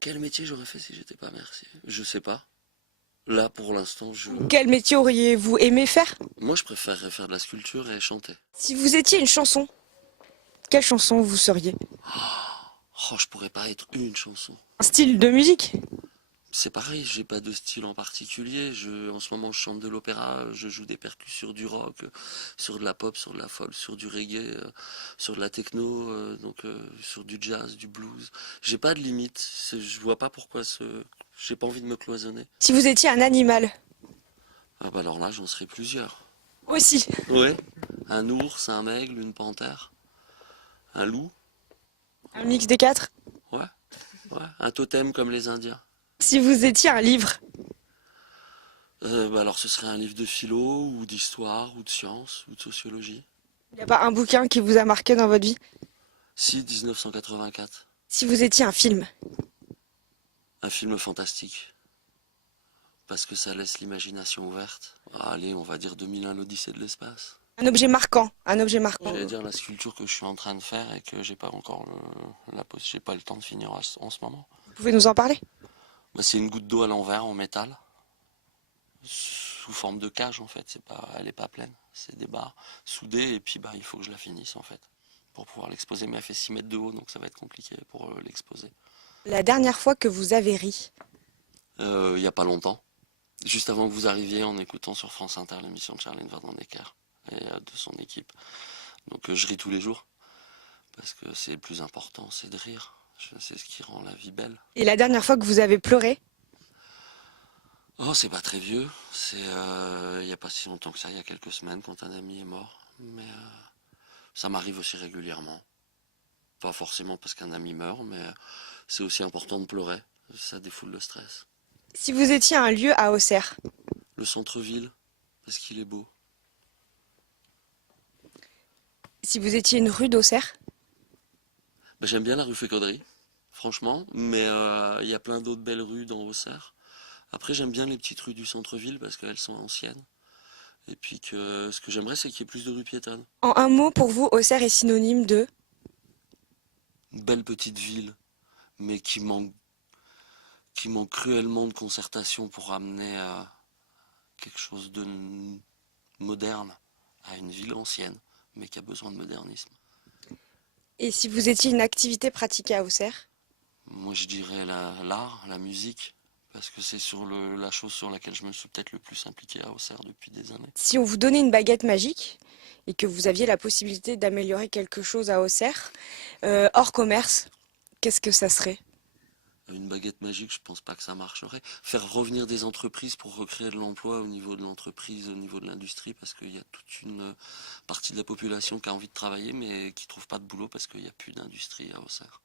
Quel métier j'aurais fait si j'étais pas mercier? Je sais pas. Là, pour l'instant, Quel métier auriez-vous aimé faire? moi, je préférerais faire de la sculpture et chanter. Si vous étiez une chanson, quelle chanson vous seriez? Oh, je pourrais pas être une chanson. Un style de musique? C'est pareil, j'ai pas de style en particulier. En ce moment, je chante de l'opéra, je joue des percus sur du rock, sur de la pop, sur de la folk, sur du reggae, sur de la techno, sur du jazz, du blues. J'ai pas de limite. Je vois pas pourquoi j'ai pas envie de me cloisonner. Si vous étiez un animal? Ah bah alors là, j'en serais plusieurs. Aussi. Ouais. Un ours, un aigle, une panthère, un loup. Un mix des quatre? Ouais, ouais. Un totem comme les Indiens. Si vous étiez un livre? Bah alors ce serait un livre de philo, ou d'histoire, ou de sciences, ou de sociologie. Il n'y a pas un bouquin qui vous a marqué dans votre vie? Si, 1984. Si vous étiez un film? Un film fantastique. Parce que ça laisse l'imagination ouverte. Allez, on va dire 2001, l'Odyssée de l'espace. Un objet marquant? Un objet marquant. J'allais dire la sculpture que je suis en train de faire et que j'ai pas encore j'ai pas le temps de finir en ce moment. Vous pouvez nous en parler? Bah, c'est une goutte d'eau à l'envers en métal, sous forme de cage en fait. Elle est pas pleine. C'est des barres soudées et puis bah il faut que je la finisse en fait pour pouvoir l'exposer. Mais elle fait 6 mètres de haut donc ça va être compliqué pour l'exposer. La dernière fois que vous avez ri? Il y a pas longtemps. Juste avant que vous arriviez en écoutant sur France Inter l'émission de Charlène Verdon-Necker et de son équipe. Donc je ris tous les jours, parce que c'est le plus important, c'est de rire. C'est ce qui rend la vie belle. Et la dernière fois que vous avez pleuré? Oh, c'est pas très vieux, c'est il n'y a pas si longtemps que ça, il y a quelques semaines quand un ami est mort. Mais ça m'arrive aussi régulièrement. Pas forcément parce qu'un ami meurt, mais c'est aussi important de pleurer. Ça défoule le stress. Si vous étiez un lieu à Auxerre? Le centre-ville, parce qu'il est beau. Si vous étiez une rue d'Auxerre? Bah, j'aime bien la rue Fécauderie, franchement, mais il y a plein d'autres belles rues dans Auxerre. Après, j'aime bien les petites rues du centre-ville parce qu'elles sont anciennes. Et puis que ce que j'aimerais, c'est qu'il y ait plus de rues piétonnes. En un mot, pour vous, Auxerre est synonyme de? Une belle petite ville, mais qui manque cruellement de concertation pour amener quelque chose de moderne à une ville ancienne, mais qui a besoin de modernisme. Et si vous étiez une activité pratiquée à Auxerre? Moi, je dirais l'art, la musique, parce que c'est la chose sur laquelle je me suis peut-être le plus impliqué à Auxerre depuis des années. Si on vous donnait une baguette magique et que vous aviez la possibilité d'améliorer quelque chose à Auxerre, hors commerce, qu'est-ce que ça serait? Une baguette magique, je pense pas que ça marcherait. Faire revenir des entreprises pour recréer de l'emploi au niveau de l'entreprise, au niveau de l'industrie, parce qu'il y a toute une partie de la population qui a envie de travailler, mais qui trouve pas de boulot parce qu'il n'y a plus d'industrie à Auxerre.